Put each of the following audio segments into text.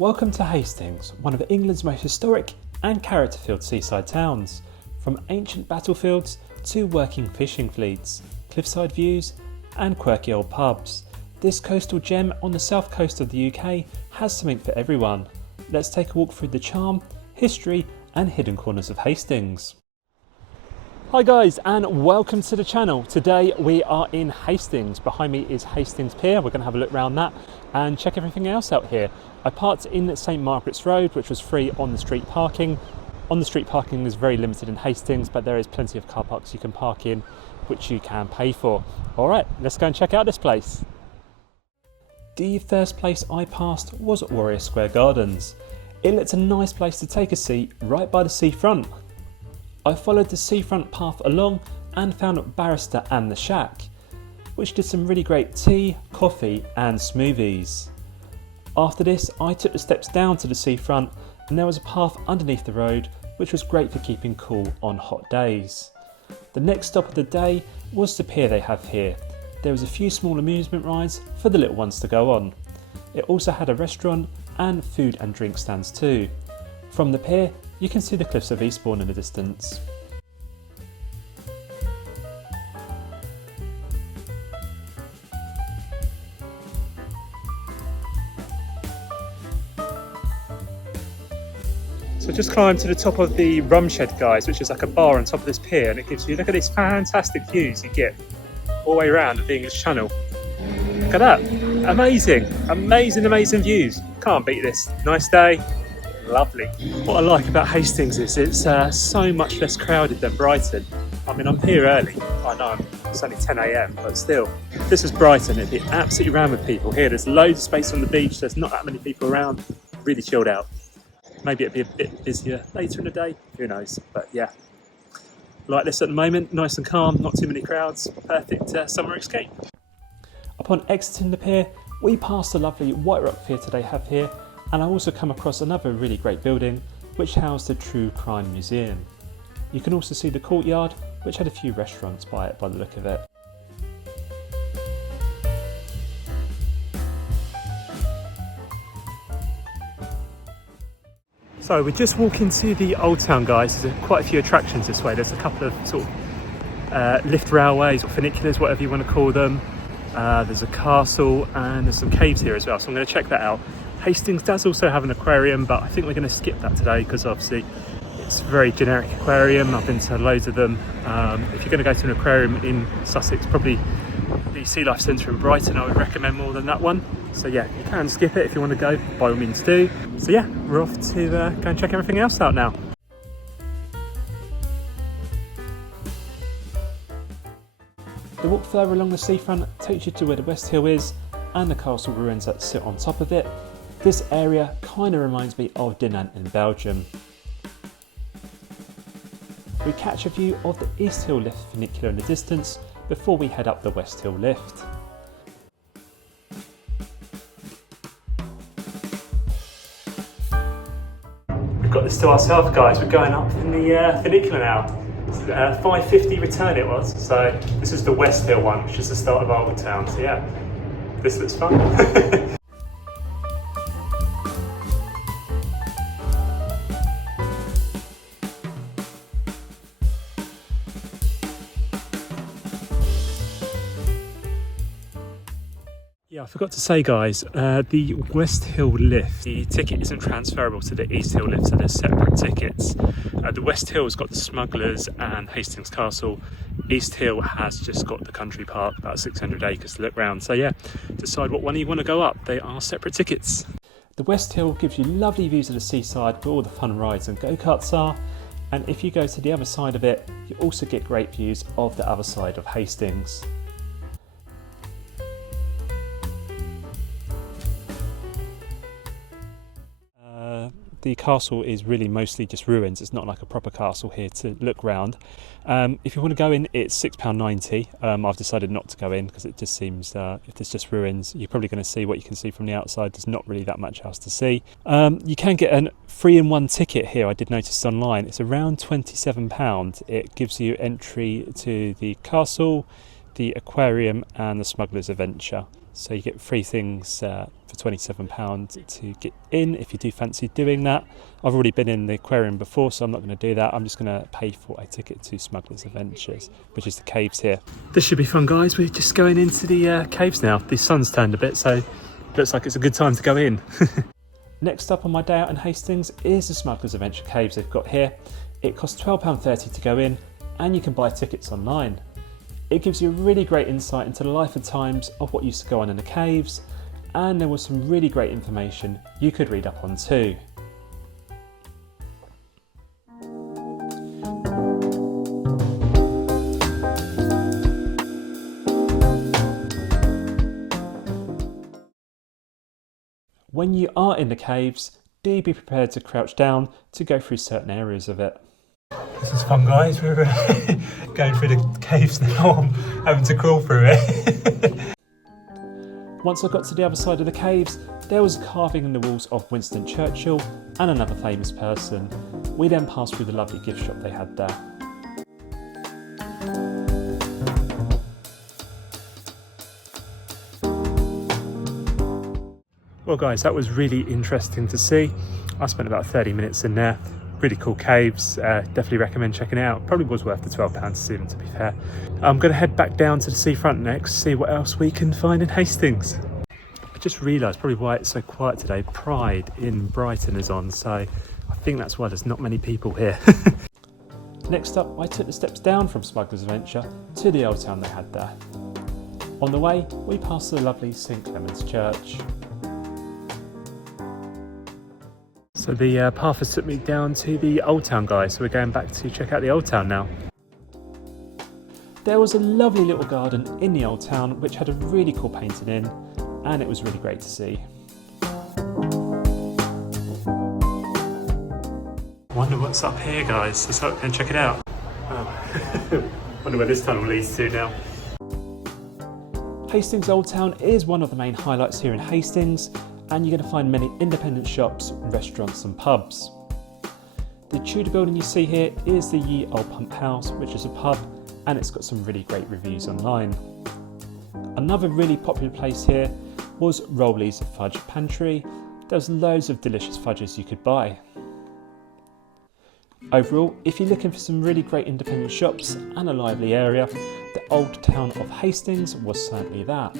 Welcome to Hastings, one of England's most historic and character-filled seaside towns. From ancient battlefields to working fishing fleets, cliffside views and quirky old pubs, this coastal gem on the south coast of the UK has something for everyone. Let's take a walk through the charm, history and hidden corners of Hastings. Hi guys, and welcome to the channel. Today we are in Hastings. Behind me is Hastings Pier. We're going to have a look around that and check everything else out here. I parked in St Margaret's Road, which was free on the street parking. On the street parking is very limited in Hastings, but there is plenty of car parks you can park in, which you can pay for. Alright, let's go and check out this place. The first place I passed was Warrior Square Gardens. It looked a nice place to take a seat right by the seafront. I followed the seafront path along and found Barrister and the Shack, which did some really great tea, coffee and smoothies. After this, I took the steps down to the seafront and there was a path underneath the road which was great for keeping cool on hot days. The next stop of the day was the pier they have here. There was a few small amusement rides for the little ones to go on. It also had a restaurant and food and drink stands too. From the pier, you can see the cliffs of Eastbourne in the distance. So just climbed to the top of the rum shed, guys, which is like a bar on top of this pier, and it gives you, look at these fantastic views you get all the way around the English Channel. Look at that, amazing, amazing views. Can't beat this. Nice day, lovely. What I like about Hastings is it's so much less crowded than Brighton. I mean, I'm here early, I know it's only 10 AM, but still. If this was Brighton, it'd be absolutely rammed with people. Here, there's loads of space on the beach, there's not that many people around, really chilled out. Maybe it'd be a bit busier later in the day, who knows, but yeah. Like this at the moment, nice and calm, not too many crowds, perfect summer escape. Upon exiting the pier, we passed the lovely White Rock Theatre they have here, and I also come across another really great building which housed the True Crime Museum. You can also see the courtyard, which had a few restaurants by it by the look of it. So we're just walking to the Old Town, guys. There's quite a few attractions this way. There's a couple of sort of lift railways or funiculars, whatever you want to call them. There's a castle and there's some caves here as well, so I'm going to check that out. Hastings does also have an aquarium, but I think we're going to skip that today because obviously it's a very generic aquarium. I've been to loads of them. If you're going to go to an aquarium in Sussex, probably the Sea Life Centre in Brighton I would recommend more than that one. So yeah, you can skip it if you want to go, by all means do. So yeah, we're off to go and check everything else out now. The walk further along the seafront takes you to where the West Hill is and the castle ruins that sit on top of it. This area kind of reminds me of Dinant in Belgium. We catch a view of the East Hill lift funicular in the distance before we head up the West Hill lift. We've got this to ourselves, guys. We're going up in the funicular now. £5.50 return it was, so this is the West Hill one, which is the start of Old Town. So yeah, this looks fun. Yeah, I forgot to say, guys, the West Hill lift, the ticket isn't transferable to the East Hill lift, so they're separate tickets. The West Hill's got the Smugglers and Hastings Castle. East Hill has just got the country park, about 600 acres to look round. So yeah, decide what one you want to go up. They are separate tickets. The West Hill gives you lovely views of the seaside where all the fun rides and go-karts are. And if you go to the other side of it, you also get great views of the other side of Hastings. The castle is really mostly just ruins. It's not like a proper castle here to look round. If you want to go in, it's £6.90. I've decided not to go in because it just seems, if there's just ruins, you're probably going to see what you can see from the outside. There's not really that much else to see. You can get a 3-in-1 ticket here, I did notice online. It's around £27. It gives you entry to the castle, the aquarium and the Smugglers Adventure. So you get free things for £27 to get in if you do fancy doing that. I've already been in the aquarium before, so I'm not going to do that. I'm just going to pay for a ticket to Smugglers Adventures, which is the caves here. This should be fun, guys. We're just going into the caves now. The sun's turned a bit, so it looks like it's a good time to go in. Next up on my day out in Hastings is the Smugglers Adventure caves they've got here. It costs £12.30 to go in, and you can buy tickets online. It gives you a really great insight into the life and times of what used to go on in the caves, and there was some really great information you could read up on too. When you are in the caves, do be prepared to crouch down to go through certain areas of it. This is fun, guys. We're going through the caves now. I'm having to crawl through it. Once I got to the other side of the caves, there was a carving in the walls of Winston Churchill and another famous person. We then passed through the lovely gift shop they had there. Well, guys, that was really interesting to see. I spent about 30 minutes in there. Really cool caves, definitely recommend checking it out. Probably was worth the £12 to see them, to be fair. I'm going to head back down to the seafront next, see what else we can find in Hastings. I just realised probably why it's so quiet today. Pride in Brighton is on, so I think that's why there's not many people here. Next up, I took the steps down from Smugglers Adventure to the old town they had there. On the way, we passed the lovely St Clement's Church. So the path has took me down to the Old Town, guys, so we're going back to check out the Old Town now. There was a lovely little garden in the Old Town which had a really cool painting in, and it was really great to see. Wonder what's up here, guys. Let's go and check it out. Wonder where this tunnel leads to now. Hastings Old Town is one of the main highlights here in Hastings, and you're going to find many independent shops, restaurants and pubs. The Tudor building you see here is the Ye Old Pump House, which is a pub, and it's got some really great reviews online. Another really popular place here was Rowley's Fudge Pantry. There's loads of delicious fudges you could buy. Overall, if you're looking for some really great independent shops and a lively area, the Old Town of Hastings was certainly that.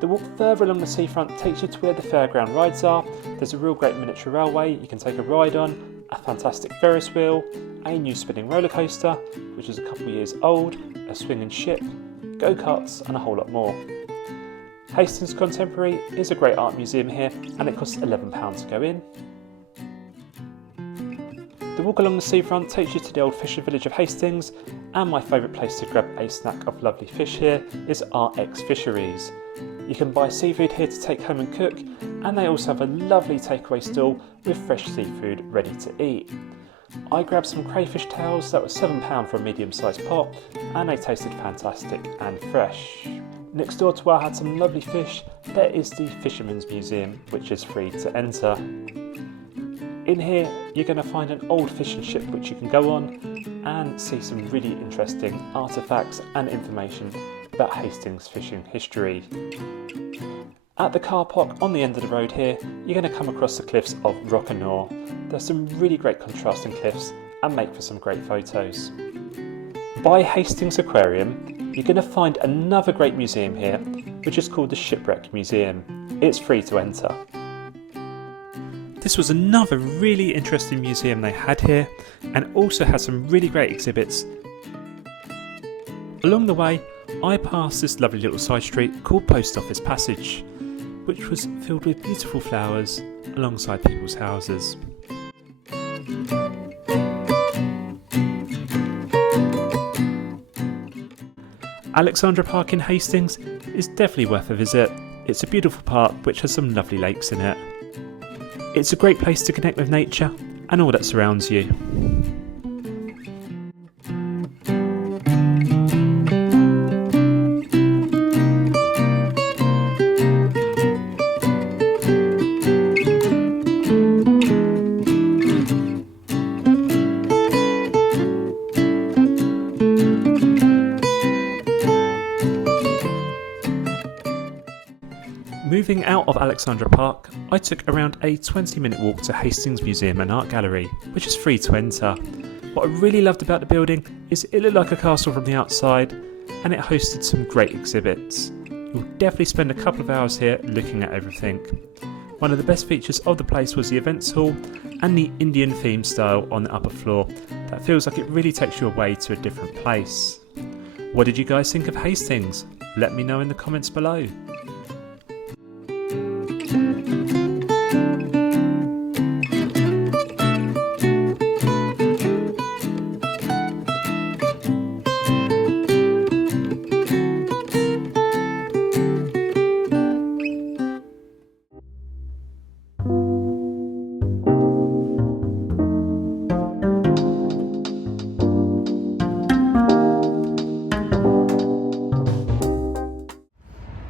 The walk further along the seafront takes you to where the fairground rides are. There's a real great miniature railway you can take a ride on, a fantastic Ferris wheel, a new spinning roller coaster, which is a couple of years old, a swinging ship, go-karts and a whole lot more. Hastings Contemporary is a great art museum here, and it costs £11 to go in. The walk along the seafront takes you to the old fisher village of Hastings, and my favourite place to grab a snack of lovely fish here is RX Fisheries. You can buy seafood here to take home and cook, and they also have a lovely takeaway stall with fresh seafood ready to eat. I grabbed some crayfish tails that were £7 for a medium-sized pot, and they tasted fantastic and fresh. Next door to where I had some lovely fish, there is the Fishermans Museum, which is free to enter. In here, you're going to find an old fishing ship which you can go on and see some really interesting artefacts and information about Hastings fishing history. At the car park on the end of the road here, you're going to come across the cliffs of Rockanaw. There's some really great contrasting cliffs and make for some great photos. By Hastings Aquarium, you're going to find another great museum here, which is called the Shipwreck Museum. It's free to enter. This was another really interesting museum they had here, and also had some really great exhibits. Along the way, I passed this lovely little side street called Post Office Passage, which was filled with beautiful flowers alongside people's houses. Alexandra Park in Hastings is definitely worth a visit. It's a beautiful park which has some lovely lakes in it. It's a great place to connect with nature and all that surrounds you. Moving out of Alexandra Park, I took around a 20-minute walk to Hastings Museum and Art Gallery, which is free to enter. What I really loved about the building is it looked like a castle from the outside, and it hosted some great exhibits. You'll definitely spend a couple of hours here looking at everything. One of the best features of the place was the events hall and the Indian theme style on the upper floor. That feels like it really takes you away to a different place. What did you guys think of Hastings? Let me know in the comments below.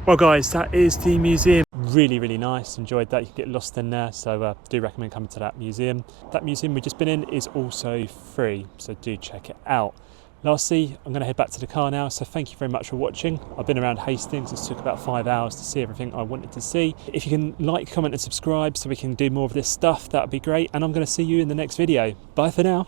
Well guys, that is the museum. Really nice, enjoyed that. You can get lost in there, so do recommend coming to that museum. That museum we've just been in is also free, so do check it out. Lastly, I'm going to head back to the car now, so thank you very much for watching. I've been around Hastings, it took about 5 hours to see everything I wanted to see. If you can like, comment and subscribe so we can do more of this stuff, that would be great, and I'm going to see you in the next video. Bye for now.